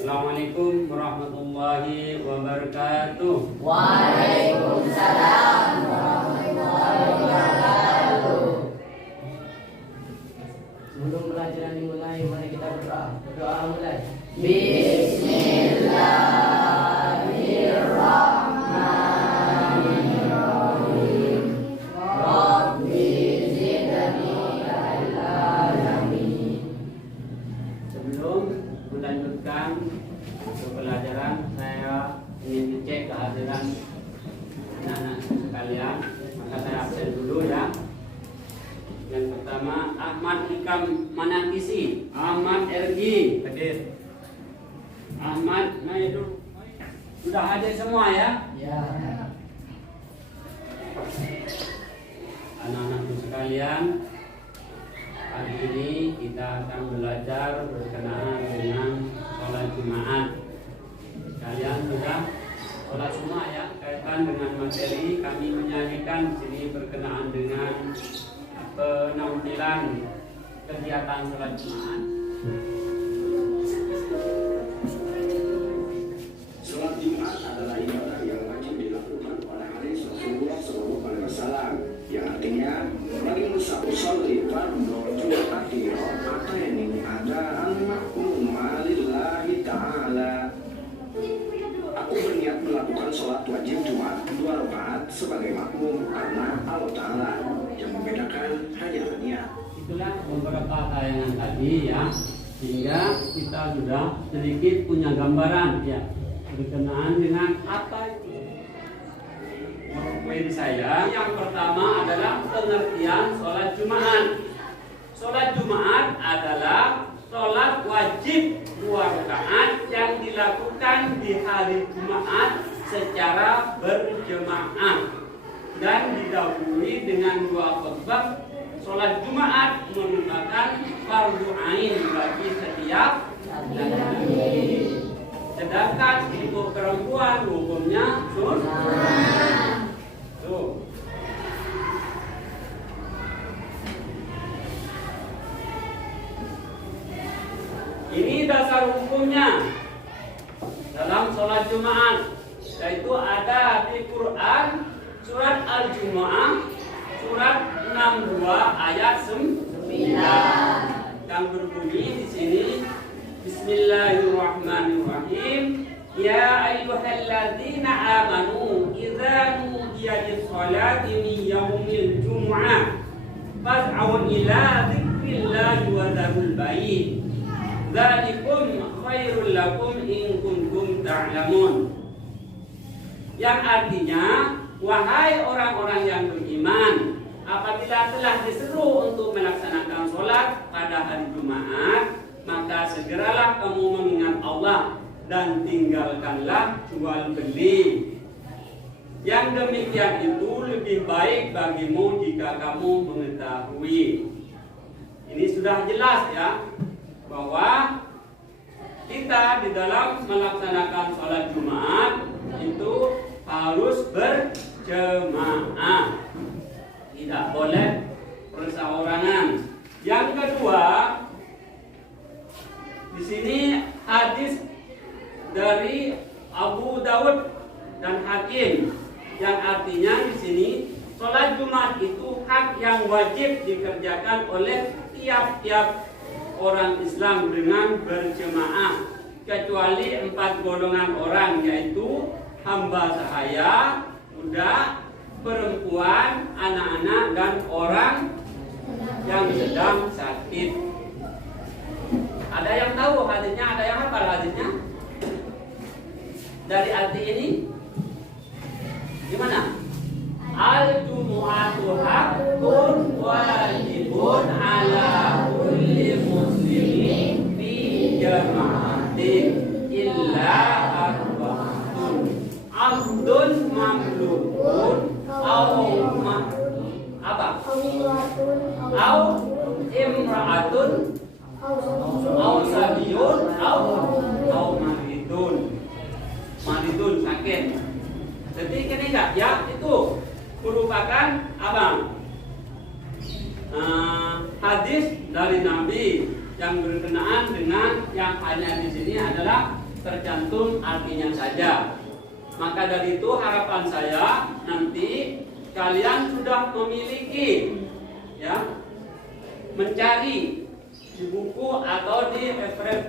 Assalamualaikum warahmatullahi wabarakatuh. Waalaikumsalam warahmatullahi wabarakatuh. Sebelum pelajaran dimulai, mari kita berdoa. Berdoa mulai. Bismillahirrahmanirrahim. Rabbi zidni ilmi. Sebelum melanjutkan pelajaran, saya ingin ngecek kehadiran anak-anak sekalian. Maka saya absen dulu ya. Yang pertama, Ahmad Hikam Manakisi, Ahmad Ergi hadir. Ahmad Naidul sudah hadir semua ya. Ya. Anak-anakku sekalian, hari ini kita akan belajar berkenaan dengan sholat Jumat. Kalian sudah sholat semua ya. Kaitan dengan materi kami menyanyikan di sini berkenaan dengan penampilan kegiatan sholat Jumat. Sholat Jumat adalah ibadah yang wajib dilakukan oleh Rasulullah SAW, yang artinya bagi usolli fardhu Jum'ati raka'ataini adaan makmuma lillahi ta'ala. Aku berniat melakukan sholat wajib Jumat 2 rakaat sebagai makmum karena Allah Ta'ala. Yang membedakan hanyalah niat. Itulah beberapa tayangan tadi ya, sehingga kita sudah sedikit punya gambaran ya berkenaan dengan apa itu. Poin saya yang pertama adalah pengertian sholat Jumat. Sholat Jumat adalah sholat wajib 2 rakaat yang dilakukan di hari Jumat secara berjemaah dan didahului dengan 2 khutbah. Sholat Jumat merupakan fardu ain bagi setiap laki-laki. Sedangkan untuk perempuan hukumnya sunnah. Tuh. Ini dasar hukumnya dalam sholat Jumat, yaitu ada di Quran surat Al-Jumu'ah surat 62 ayat 9 yang berbunyi di sini, Bismillahirrahmanirrahim. Ya ayyuhalladzina amanu idza nudiya lis-sholati min yaumil jumu'ah fas'au ila dzikrillahi wa dzarul bai'. Dzalikum khairul lakum in kuntum ta'lamun. Yang artinya, wahai orang-orang yang beriman, apabila telah diseru untuk melaksanakan sholat pada hari Jumat, maka segeralah kamu mengingat Allah dan tinggalkanlah jual beli. Yang demikian itu lebih baik bagimu jika kamu mengetahui. Ini sudah jelas ya, bahwa kita di dalam melaksanakan sholat Jumat itu harus berjemaah, tidak boleh perseorangan. Yang kedua, di sini hadis dari Abu Dawud dan Hakim yang artinya di sini sholat Jumat itu hak yang wajib dikerjakan oleh tiap-tiap orang Islam dengan berjemaah, kecuali 4 golongan orang, yaitu hamba sahaya, budak, perempuan, anak-anak, dan orang yang sedang sakit. Ada yang tahu hadisnya? Ada yang hafal hadisnya? Dari arti ini gimana? Al-Jumu'atu haqqun wajibun ala kulli muslimin fi jama'atin illa arba'atun abdun mamlukun au imra'atun au sabiyun au maridun sakit. Jadi ini enggak ya, itu merupakan apa? Hadis dari Nabi yang berkenaan dengan yang hanya di sini adalah tercantum artinya saja. Maka dari itu harapan saya nanti kalian sudah memiliki, ya, mencari di buku atau di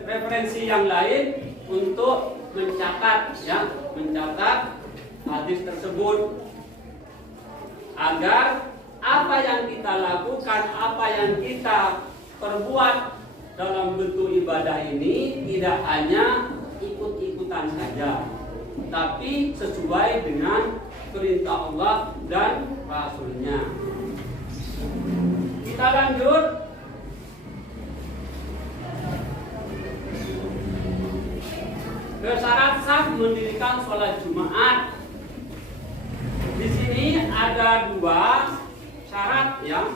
referensi yang lain untuk mencatat, ya, mencatat hadis tersebut agar apa yang kita lakukan, apa yang kita perbuat dalam bentuk ibadah ini tidak hanya ikut-ikutan saja, tapi sesuai dengan perintah Allah dan Rasulnya. Kita lanjut. Syarat sah mendirikan sholat Jumat. Di sini ada dua syarat, ya.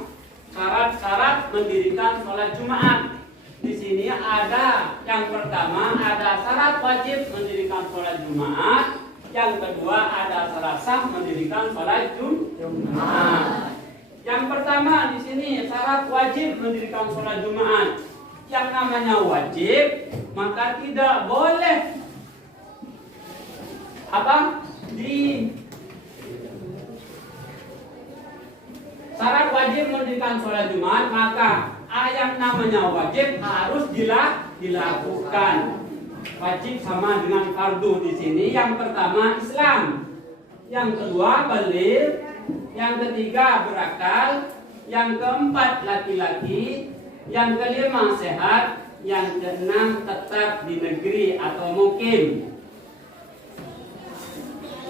Syarat-syarat mendirikan sholat Jumat. Di sini ada yang pertama ada syarat wajib mendirikan sholat Jumat. Yang kedua ada syarat sah mendirikan sholat Jumat. Yang pertama di sini syarat wajib mendirikan sholat Jumat. Yang namanya wajib maka tidak boleh syarat wajib mendirikan sholat Jumat, maka yang namanya wajib harus dilakukan. Wajib sama dengan fardu di sini. Yang pertama Islam, yang kedua baligh, yang ketiga berakal, yang keempat laki-laki, yang kelima sehat, yang keenam tetap di negeri atau mukim.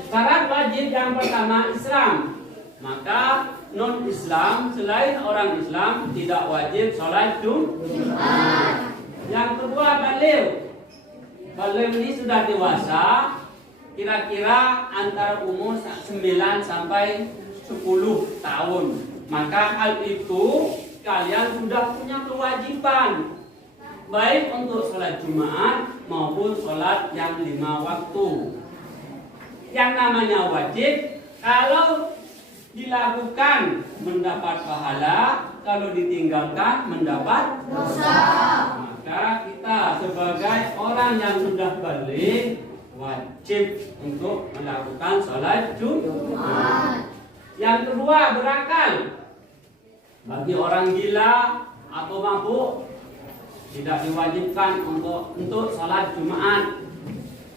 Syarat wajib yang pertama Islam, maka non-Islam selain orang Islam tidak wajib sholat Jumat. Yang kedua baligh. Baligh ini sudah dewasa, kira-kira antara umur 9 sampai 10 tahun. Maka hal itu kalian sudah punya kewajiban, baik untuk sholat Jumat maupun sholat yang 5 waktu. Yang namanya wajib, kalau dilakukan mendapat pahala, kalau ditinggalkan mendapat dosa. Maka kita sebagai orang yang sudah baligh wajib untuk melakukan sholat Jumat. Yang kedua berakal. Bagi orang gila atau mabuk tidak diwajibkan untuk sholat Jumat.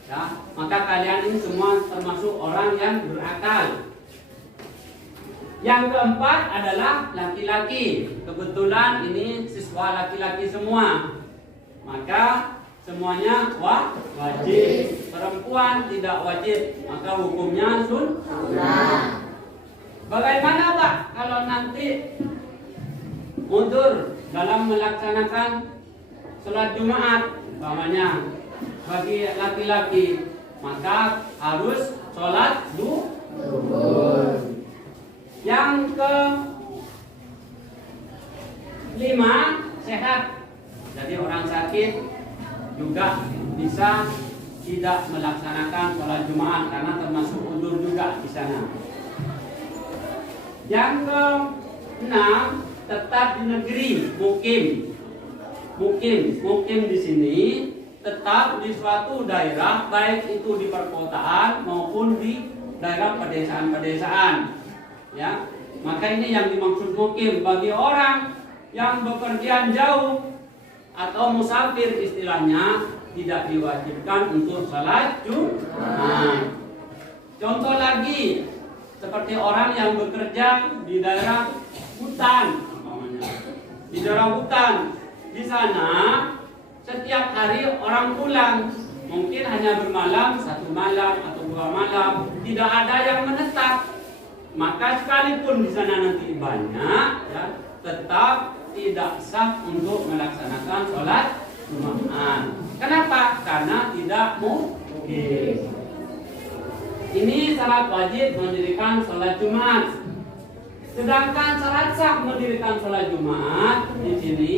Ya, maka kalian ini semua termasuk orang yang berakal. Yang keempat adalah laki-laki. Kebetulan ini siswa laki-laki semua, maka semuanya wajib. Perempuan tidak wajib, maka hukumnya sunnah. Bagaimana Pak kalau nanti mundur dalam melaksanakan sholat Jumat, umpamanya bagi laki-laki, maka harus sholat zuhur. Yang kelima sehat, jadi orang sakit juga bisa tidak melaksanakan sholat Jumat karena termasuk udzur juga di sana. Yang keenam tetap di negeri, mukim di sini tetap di suatu daerah, baik itu di perkotaan maupun di daerah pedesaan-pedesaan. Ya, maka ini yang dimaksud mukim. Bagi orang yang bepergian jauh atau musafir istilahnya tidak diwajibkan untuk salat Jumat. Contoh lagi seperti orang yang bekerja di daerah hutan, di daerah hutan, di sana setiap hari orang pulang, mungkin hanya bermalam 1 malam atau 2 malam, tidak ada yang menetap. Maka sekalipun di sana nanti banyak, ya, tetap tidak sah untuk melaksanakan sholat Jumat. Kenapa? Karena tidak mungkin. Ini syarat wajib mendirikan sholat Jumat. Sedangkan syarat sah mendirikan sholat Jumat di sini,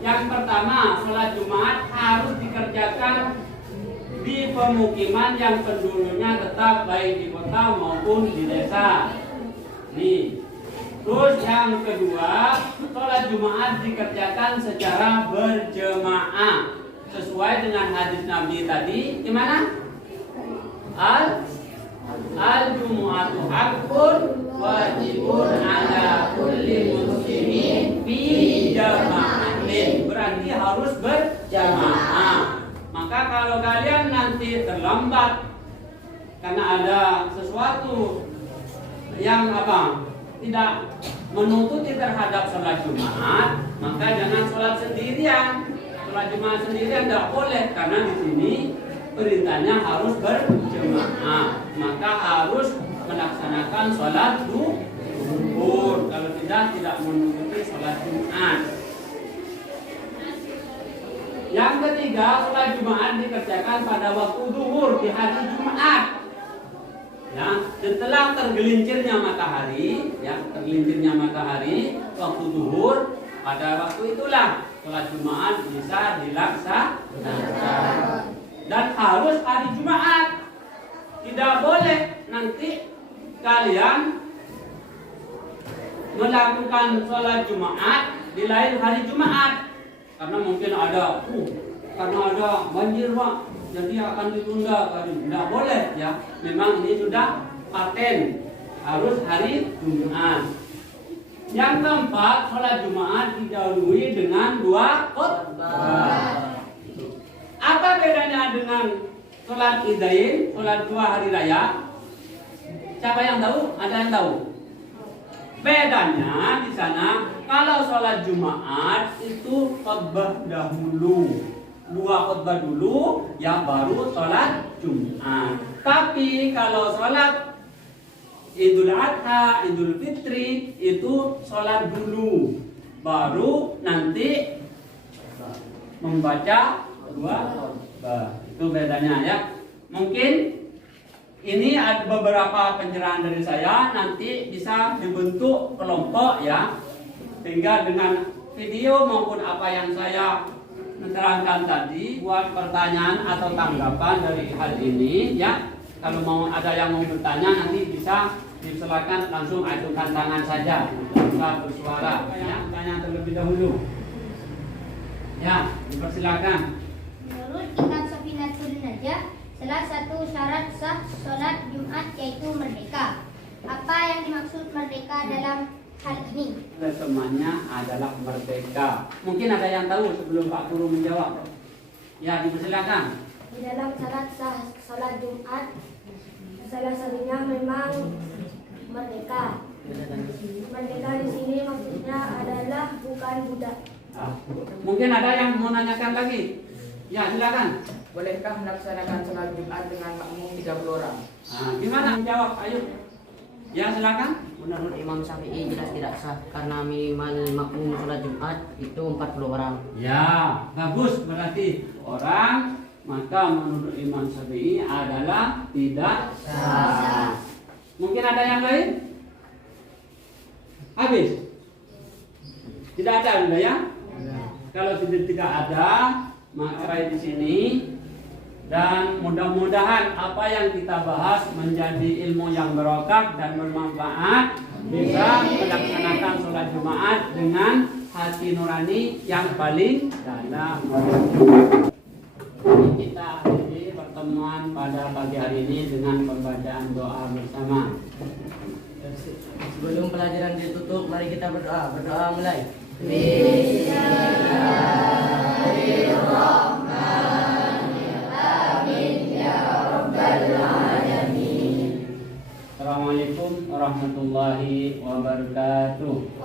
yang pertama sholat Jumat harus dikerjakan di pemukiman yang penduduknya tetap baik di kota maupun di desa. Nih. Terus yang kedua, sholat Jumat dikerjakan secara berjemaah. sesuai dengan hadis Nabi tadi, gimana? Al-Jumu'atu haqqun wajibun ala kulli muslimin fi jama'atin. Berarti harus berjamaah. Maka kalau kalian nanti terlambat karena ada sesuatu yang tidak menututi terhadap sholat Jumat, maka jangan sholat sendirian. Sholat Jumat sendirian tidak boleh, karena di sini perintahnya harus berjamaah. Maka harus melaksanakan sholat zuhur. Kalau tidak menututi sholat Jumat. Yang ketiga, sholat Jumat dikerjakan pada waktu zuhur di hari Jumat. Ya, setelah tergelincirnya matahari, waktu zuhur, pada waktu itulah sholat Jumat bisa dilaksanakan. Dan harus hari Jumat. Tidak boleh nanti kalian melakukan sholat Jumat di lain hari Jumat. Karena mungkin ada banjir, Pak, jadi akan ditunda kali. Tidak boleh ya. Memang ini sudah paten, harus hari Jumat. Yang keempat, sholat Jumat didahului dengan 2 khutbah. Apa bedanya dengan sholat Idain, sholat 2 hari raya? Siapa yang tahu? Ada yang tahu? Bedanya di sana, kalau sholat Jumat itu khutbah dahulu, 2 khutbah dulu, ya baru sholat Jumat. Tapi kalau sholat Idul Adha, Idul Fitri itu sholat dulu, baru nanti membaca 2 khutbah. Itu bedanya ya. Mungkin ini ada beberapa pencerahan dari saya, nanti bisa dibentuk kelompok ya, sehingga dengan video maupun apa yang saya menerangkan tadi, buat pertanyaan atau tanggapan dari hal ini ya. Kalau mau ada yang mau bertanya, nanti bisa disilakan langsung ajukan tangan saja, tanpa bersuara ya. Tanya terlebih dahulu ya, dipersilakan. Menurut kitab Safinatul Najah, salah satu syarat sah sholat Jumat yaitu merdeka. Apa yang dimaksud merdeka dalam hal ini? Temannya adalah merdeka. Mungkin ada yang tahu sebelum Pak Guru menjawab. Ya, dipersilakan. Di dalam syarat sah sholat Jumat, salah satunya memang merdeka. Merdeka di sini maksudnya adalah bukan budak. Mungkin ada yang mau nanyakan lagi. Ya, silakan. Bolehkah melaksanakan sholat Jumat dengan makmum 30 orang? Gimana menjawab? Ayo. Ya, silakan. Menurut Imam Syafi'i jelas tidak sah karena minimal makmum sholat Jumat itu 40 orang. Ya, bagus. Berarti orang, maka menurut Imam Syafi'i adalah tidak sah. Mungkin ada yang lain? Habis? Tidak ada, sudah ya? Kalau tidak ada, maka di sini. Dan mudah-mudahan apa yang kita bahas menjadi ilmu yang berkah dan bermanfaat, bisa melaksanakan sholat Jumat dengan hati nurani yang paling dalam. Kita akhiri pertemuan pada pagi hari ini dengan pembacaan doa bersama. Sebelum pelajaran ditutup, mari kita berdoa. Berdoa mulai. Assalamualaikum warahmatullahi wabarakatuh.